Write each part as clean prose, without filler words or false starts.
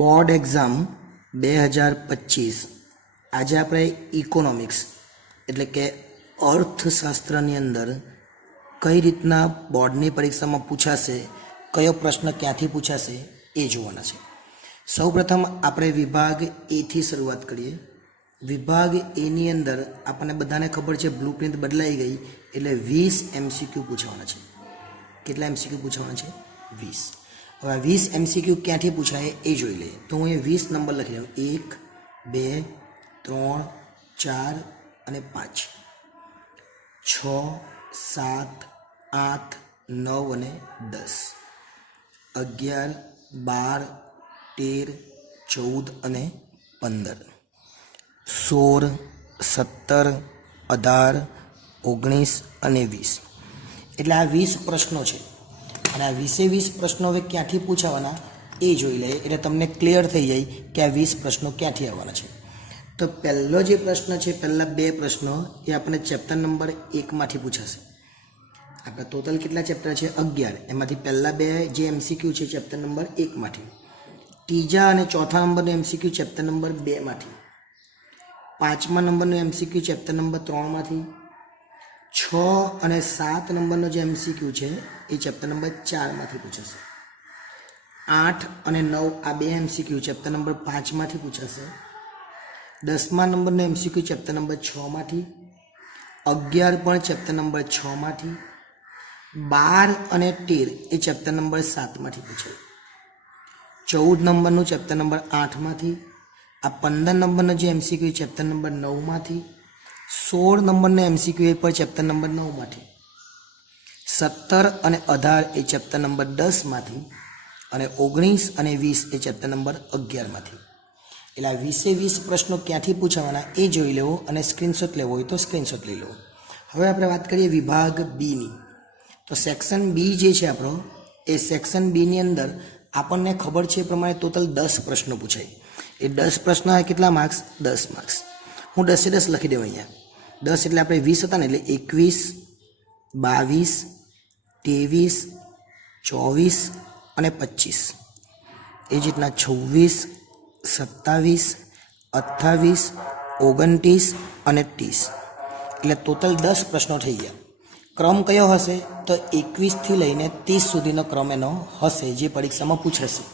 Board exam 2025 આજે આપણે economics એટલે કે અર્થશાસ્ત્રની અંદર કઈ રીતના બોર્ડની પરીક્ષામાં પૂછાશે, કયો પ્રશ્ન ક્યાંથી પૂછાશે એ જોવાના છે. સૌપ્રથમ આપણે વિભાગ એથી શરૂઆત કરીએ. વિભાગ એની અંદર આપણને બધાને ખબર છે બ્લુપ્રિન્ટ બદલાઈ ગઈ એટલે 20 MCQ પૂછવાના છે. કેટલા MCQ પૂછવાના છે? 20. હવે 20 MCQ ક્યાંથી પૂછાય એ જોઈ લઈએ. તો હું અહીંયા 20 નંબર લખી દઉં. 1 2 3 4 અને 5, 6 7 8 9 અને 10, 11 12 13 14 અને 15, 16 17 18 19 અને 20. એટલે આ 20 પ્રશ્નો છે અને આ 20 પ્રશ્નો હવે ક્યાંથી પૂછાવાના એ જોઈ લઈએ એટલે તમને ક્લિયર થઈ જાય કે આ 20 પ્રશ્નો ક્યાંથી આવવાના છે. તો પહેલો જે પ્રશ્ન છે, પહેલા 2 પ્રશ્નો એ આપણે ચેપ્ટર નંબર 1માંથી પૂછાશે. આપણે ટોટલ કેટલા ચેપ્ટર છે? 11. એમાંથી પહેલા 2 જે MCQ છે ચેપ્ટર નંબર 1માંથી, ત્રીજા અને ચોથા નંબરનો MCQ ચેપ્ટર નંબર 2માંથી, 5મા નંબરનો MCQ ચેપ્ટર નંબર 3માંથી, 6 અને 7 નંબરનો જે MCQ છે એ ચેપ્ટર નંબર 4માંથી પૂછાશે. 8 અને 9 આ 2 MCQ ચેપ્ટર નંબર 5માંથી પૂછાશે. 10મા નંબરનો MCQ ચેપ્ટર નંબર 6માંથી, 11 પણ ચેપ્ટર નંબર 6માંથી, 12 અને 13 એ ચેપ્ટર નંબર 7માંથી પૂછાય. 14 નંબરનું ચેપ્ટર નંબર 8માંથી, આ 15 નંબરનો જે MCQ ચેપ્ટર નંબર 9માંથી, 16 નંબરનો MCQ એ પણ ચેપ્ટર નંબર 9માંથી, 17 અને 18 એ ચેપ્ટર નંબર 10માંથી અને 19 અને 20 એ ચેપ્ટર નંબર 11માંથી. એટલે આ 20 પ્રશ્નો ક્યાંથી પૂછાવાના એ જોઈ લેવો અને સ્ક્રીનશોટ લેવો હોય તો સ્ક્રીનશોટ લઈ લેવો. હવે આપણે વાત કરીએ વિભાગ બીની. તો સેક્શન બી જે છે આપણો, એ સેક્શન બીની અંદર આપણને ખબર છે એ પ્રમાણે ટોટલ 10 પ્રશ્નો પૂછાય. એ 10 પ્રશ્નો કેટલા માર્ક્સ? 10 માર્ક્સ. હું 10 10 લખી દેવા અહીંયા. 10 એટલે આપણે 20 હતા ને એટલે 21 22 23 24 અને 25, એ જ રીતના 26 27 28 29 અને 30. એટલે ટોટલ 10 પ્રશ્નો થઈ ગયા. ક્રમ કયો હશે? તો 21થી લઈને 30 સુધીનો ક્રમ એનો હશે જે પરીક્ષામાં પૂછાશે.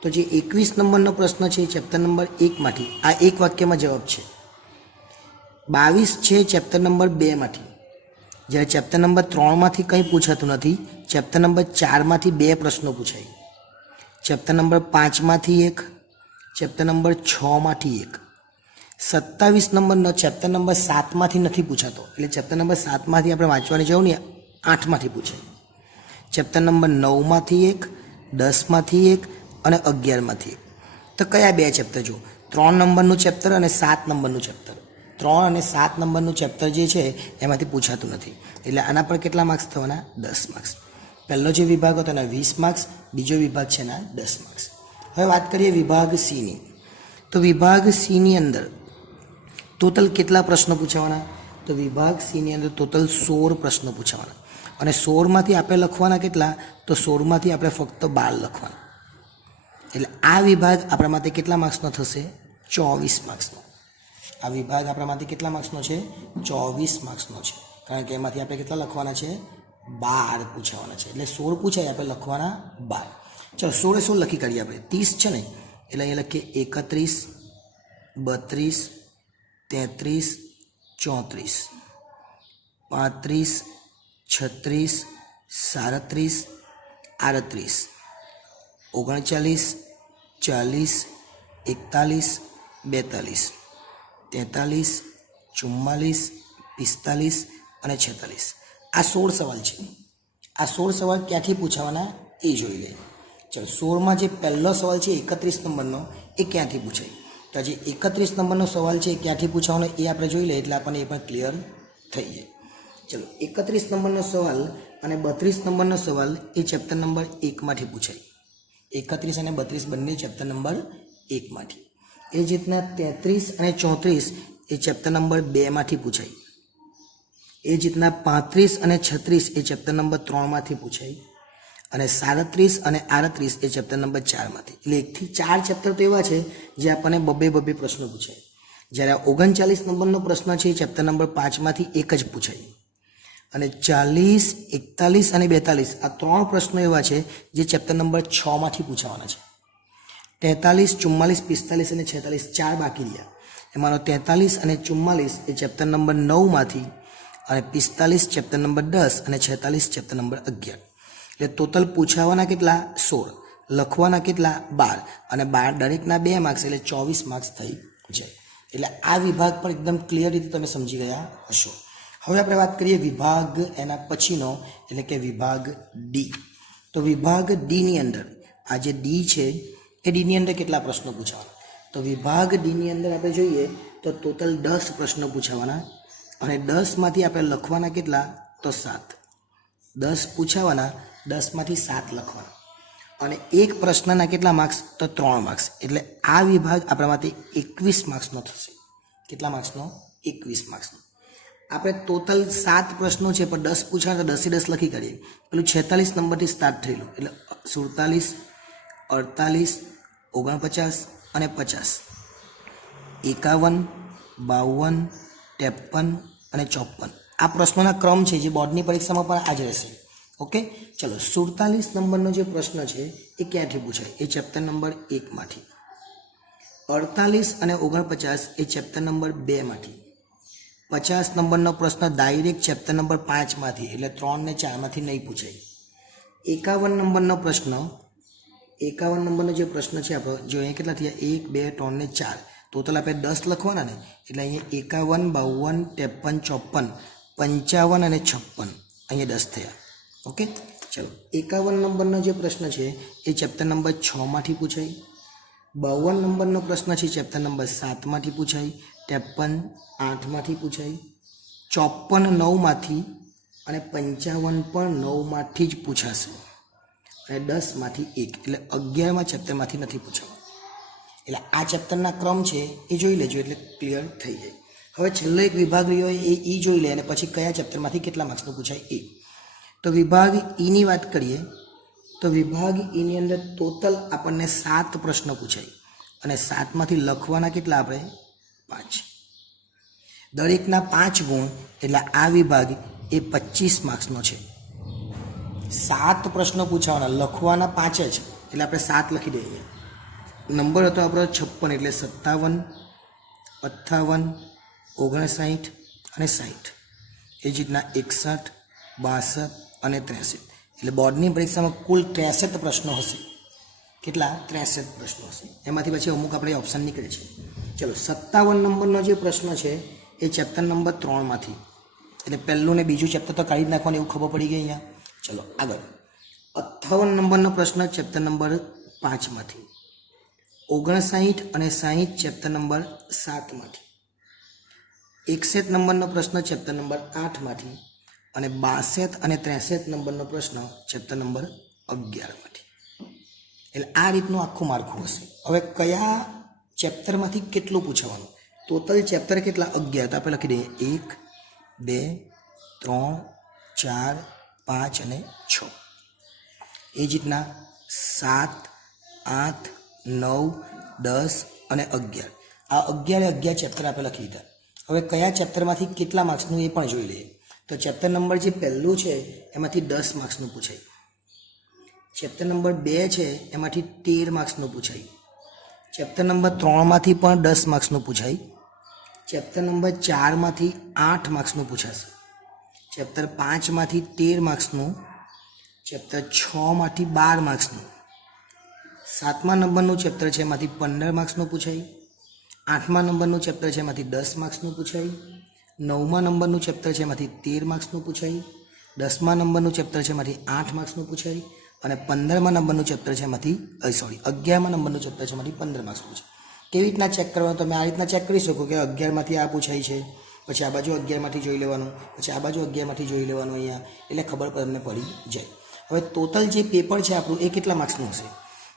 તો જે 21 નંબરનો પ્રશ્ન છે ચેપ્ટર નંબર 1માંથી, આ એક વાક્યમાં જવાબ છે. 22 છે ચેપ્ટર નંબર 2માંથી, જ્યારે ચેપ્ટર નંબર 3માંથી કંઈ પૂછાતું નથી. ચેપ્ટર નંબર 4માંથી 2 પ્રશ્નો પૂછાય, ચેપ્ટર નંબર 5માંથી 1, ચેપ્ટર નંબર 6માંથી 1. 27 નંબરનો ચેપ્ટર નંબર 7માંથી નથી પૂછાતો, એટલે ચેપ્ટર નંબર 7માંથી આપણે વાંચવાની જરૂર નહીં, 8માંથી પૂછાય. ચેપ્ટર નંબર 9માંથી 1, 10માંથી 1 અને 11માંથી 1. તો કયા 2 ચેપ્ટર જો? 3 નંબરનું ચેપ્ટર અને 7 નંબરનું ચેપ્ટર. 3 અને 7 નંબરનું ચેપ્ટર જે છે એમાંથી પૂછાતું નથી, એટલે આના પર કેટલા માર્ક્સ થવાના? 10 માર્ક્સ. પહેલો જે વિભાગ હતો એના 20 માર્ક્સ, બીજો વિભાગ છે એના 10 માર્ક્સ. હવે વાત કરીએ વિભાગ સીની. તો વિભાગ સીની અંદર ટોટલ કેટલા પ્રશ્નો પૂછાવાના? તો વિભાગ સીની અંદર ટોટલ 16 પ્રશ્નો પૂછાવાના અને 16માંથી આપણે લખવાના કેટલા? તો 16માંથી આપણે ફક્ત 12 લખવાના. એટલે આ વિભાગ આપણા માટે કેટલા માર્ક્સનો થશે? 24 માર્ક્સનો. આ વિભાગ આપણા માટે કેટલા માર્ક્સનો છે? 24 માર્ક્સનો છે, કારણ કે એમાંથી આપણે કેટલા લખવાના છે? 12 પૂછાવાના છે. એટલે 16 પૂછાય, આપણે લખવાના 12. ચલો 16 લખી કાઢીએ આપણે. 30 છે ને એટલે અહીંયા લખીએ 31 32 33 34 35 36 37 38 39 40 41 42 43 44 45 અને 46. આ 16 સવાલ છે. આ 16 સવાલ ક્યાંથી પૂછાવાના એ જોઈ લઈએ. ચાલો 16માં જે પહેલો સવાલ છે 31 નંબરનો એ ક્યાંથી પૂછાય? તો જે 31 નંબરનો સવાલ છે એ ક્યાંથી પૂછાવાનો એ આપણે જોઈ લઈએ એટલે આપણને એ પણ ક્લિયર થઈ જાય. ચલો 31 નંબરનો સવાલ અને 32 નંબરનો સવાલ એ ચેપ્ટર નંબર 1માંથી પૂછાય. 31 અને 32 બંને ચેપ્ટર નંબર 1માંથી. એ જ રીતના 33 અને 34 એ ચેપ્ટર નંબર 2માંથી પૂછાય. એ જ રીતના 35 અને 36 એ ચેપ્ટર નંબર 3માંથી પૂછાય. અને 37 અને 38 એ ચેપ્ટર નંબર 4માંથી. એટલે 1 થી 4 ચેપ્ટર તો એવા છે જે આપણને બબે પ્રશ્નો પૂછાય. જ્યારે 39 નંબરનો પ્રશ્ન છે એ ચેપ્ટર નંબર 5માંથી એક જ પૂછાય. અને 40, 41 અને 42 આ 3 પ્રશ્નો એવા છે જે ચેપ્ટર નંબર 6માંથી પૂછાવાના છે. 43, 44, 45 અને 46 ચાર બાકી રહ્યા. એમાંનો 43 અને 44 એ ચેપ્ટર નંબર 9માંથી, અને 45 ચેપ્ટર નંબર 10 અને 46 ચેપ્ટર નંબર 11. એટલે ટોટલ પૂછાવાના કેટલા? 16. લખવાના કેટલા? 12. અને 12 દરેકના 2 માર્ક્સ એટલે 24 માર્ક્સ થઈ જાય. એટલે આ વિભાગ પણ એકદમ ક્લિયર રીતે તમે સમજી ગયા હશો. હવે આપણે વાત કરીએ વિભાગ એના પછીનો, એટલે કે વિભાગ ડી. તો વિભાગ ડીની અંદર આ જે ડી છે એ ડીની અંદર કેટલા પ્રશ્નો પૂછાવાના? તો વિભાગ ડીની અંદર આપણે જોઈએ તો ટોટલ 10 પ્રશ્નો પૂછાવાના, અને 10માંથી આપણે લખવાના કેટલા? તો 7. 10 પૂછાવાના, 10માંથી 7 લખવાના. અને એક પ્રશ્નના કેટલા માર્ક્સ? તો 3 માર્ક્સ. એટલે આ વિભાગ આપણા માટે 21 માર્ક્સનો થશે. કેટલા માર્ક્સનો? 21 માર્ક્સનો. આપણે ટોટલ 7 પ્રશ્નો છે પણ 10 પૂછાય તો 10 10 લખી કાઢીએ. પેલું 46 નંબરથી સ્ટાર્ટ થયેલું એટલે 47, 48, 49 અને 50, 51, 52, 53 અને 54 આ પ્રશ્નોના ક્રમ છે જે બોર્ડની પરીક્ષામાં પણ આ જ રહેશે. ઓકે, ચલો 47 નંબરનો જે પ્રશ્ન છે એ ક્યાંથી પૂછાય? એ ચેપ્ટર નંબર 1માંથી. 48 અને 49 એ ચેપ્ટર નંબર 2માંથી. 50 નંબરનો પ્રશ્ન ડાયરેક્ટ ચેપ્ટર નંબર 5માંથી, એટલે 3 ને 4માંથી નહીં પૂછાય. 51 નંબરનો પ્રશ્ન, 51 નંબરનો જે પ્રશ્ન છે આપણો, જો અહીંયા કેટલા થયા? 1, 2, 3 ને 4, ટોટલ આપણે 10 લખવાના ને, એટલે અહીંયા 51, 52, 53, 54 અને 56 અહીંયા 10 થયા. ઓકે, ચલો 51 નંબરનો જે પ્રશ્ન છે એ ચેપ્ટર નંબર 6માંથી પૂછાય. 52 નંબરનો પ્રશ્ન છે ચેપ્ટર નંબર 7માંથી પૂછાય. 53 8માંથી પૂછાય. 54 9માંથી, અને 55 પણ 9માંથી જ પૂછાશે. અને 10માંથી 1 એટલે 11મા ચેપ્ટરમાંથી નથી પૂછાવા. એટલે આ ચેપ્ટરના ક્રમ છે એ જોઈ લેજો એટલે ક્લિયર થઈ જાય. હવે છેલ્લો એક વિભાગ રહ્યો એ ઈ જોઈ લે, અને પછી કયા ચેપ્ટરમાંથી કેટલા માર્ક્સનું પૂછાય એ. તો વિભાગ ઈની વાત કરીએ તો વિભાગ ઈની અંદર ટોટલ આપણને 7 પ્રશ્નો પૂછાય, અને 7માંથી લખવાના કેટલા? આપણે 5. દરેકના 5 ગુણ, એટલે આ વિભાગ એ 25 માર્ક્સનો છે. 7 પ્રશ્નો પૂછાવાના, લખવાના 5 જ, એટલે આપણે 7 લખી દઈએ. નંબર હતો આપણો 56, એટલે 57, 58, 59 અને 60. એ જ રીતના 61, 62 અને 63. એટલે બોર્ડની પરીક્ષામાં કુલ 63 પ્રશ્નો હશે. કેટલા? 63 પ્રશ્નો હશે. એમાંથી પછી અમુક આપણે ઓપ્શન નીકળે છે. ચલો 57 નંબરનો જે પ્રશ્ન છે એ ચેપ્ટર નંબર 3માંથી, એટલે પહેલું ને બીજું ચેપ્ટર તો કાઢી જ નાખવાનું એવું ખબર પડી ગઈ અહીંયા. ચલો આગળ 58 નંબરનો પ્રશ્ન ચેપ્ટર નંબર 5માંથી. 59 અને 60 ચેપ્ટર નંબર 7માંથી. 61 નંબરનો પ્રશ્ન ચેપ્ટર નંબર 8માંથી. અને 62 અને 63 નંબરનો પ્રશ્ન ચેપ્ટર નંબર 11માંથી. એટલે આ રીતનું આખું માળખું હશે. હવે કયા ચેપ્ટરમાંથી કેટલું પૂછવાનું? ટોટલ ચેપ્ટર કેટલા? 11. તો આપણે લખી દઈએ 1, 2, 3, 4, 5 અને 6. એ જ રીતના 7, 8, 9, 10 અને 11. આ 11 ચેપ્ટર આપણે લખી દીધા. હવે કયા ચેપ્ટરમાંથી કેટલા માર્ક્સનું એ પણ જોઈ લઈએ. તો ચેપ્ટર નંબર જે પહેલું છે એમાંથી 10 માર્ક્સનું પૂછાય. ચેપ્ટર નંબર 2 છે એમાંથી 13 માર્ક્સનું પૂછાય. ચેપ્ટર નંબર 3માંથી પણ 10 માર્ક્સનું પૂછાય. ચેપ્ટર નંબર 4માંથી 8 માર્ક્સનું પૂછાશે. ચેપ્ટર 5માંથી 13 માર્ક્સનું. ચેપ્ટર 6માંથી 12 માર્ક્સનું. 7મા નંબરનું ચેપ્ટર છે એમાંથી 15 માર્ક્સનું પૂછાય. 8મા નંબરનું ચેપ્ટર છે એમાંથી 10 માર્ક્સનું પૂછાય. 9મા નંબરનું ચેપ્ટર છે એમાંથી 13 માર્ક્સનું પૂછાય. 10મા નંબરનું ચેપ્ટર છે એમાંથી 8 માર્ક્સનું પૂછાય. અને 15મા નંબરનું ચેપ્ટર છે એમાંથી 11મા નંબરનું ચેપ્ટર છે એમાંથી 15 માર્ક્સનું છે. કેવી રીતના ચેક કરવાનું? તમે આ રીતના ચેક કરી શકો કે 11માંથી આ પૂછાય છે, પછી આ બાજુ 11માંથી જોઈ લેવાનું, પછી આ બાજુ 11માંથી જોઈ લેવાનું અહીંયા, એટલે ખબર તમને પડી જાય. હવે ટોટલ જે પેપર છે આપણું એ કેટલા માર્ક્સનું હશે?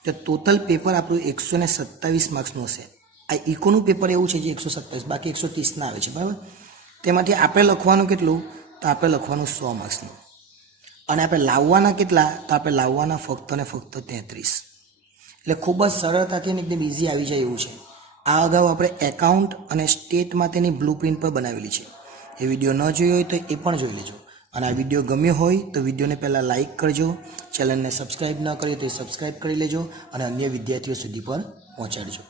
તો ટોટલ પેપર આપણું 127 માર્ક્સનું હશે. આ ઇકોનું પેપર એવું છે જે 127, બાકી 130 ના આવે છે, બરાબર. તેમાંથી આપણે લખવાનું કેટલું? તો આપણે લખવાનું 100 માર્ક્સનું. અને આપણે લાવવાના કેટલા, તો આપણે લાવવાના ફક્ત ને ફક્ત 33. એટલે ખૂબ જ સરળતાથી અને એકદમ ઇઝી આવી જાય એવું છે. આ અગાઉ આપણે એકાઉન્ટ અને સ્ટેટમાં તેની બ્લુ પ્રિન્ટ પર બનાવેલી છે. એ વિડીયો ન જોયો હોય તો એ પણ જોઈ લેજો. અને આ વિડીયો ગમ્યો હોય તો વિડીયોને પહેલાં લાઇક કરજો, ચેનલને સબસ્ક્રાઈબ ન કરી તો એ સબસ્ક્રાઈબ કરી લેજો અને અન્ય વિદ્યાર્થીઓ સુધી પણ પહોંચાડજો.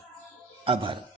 આભાર.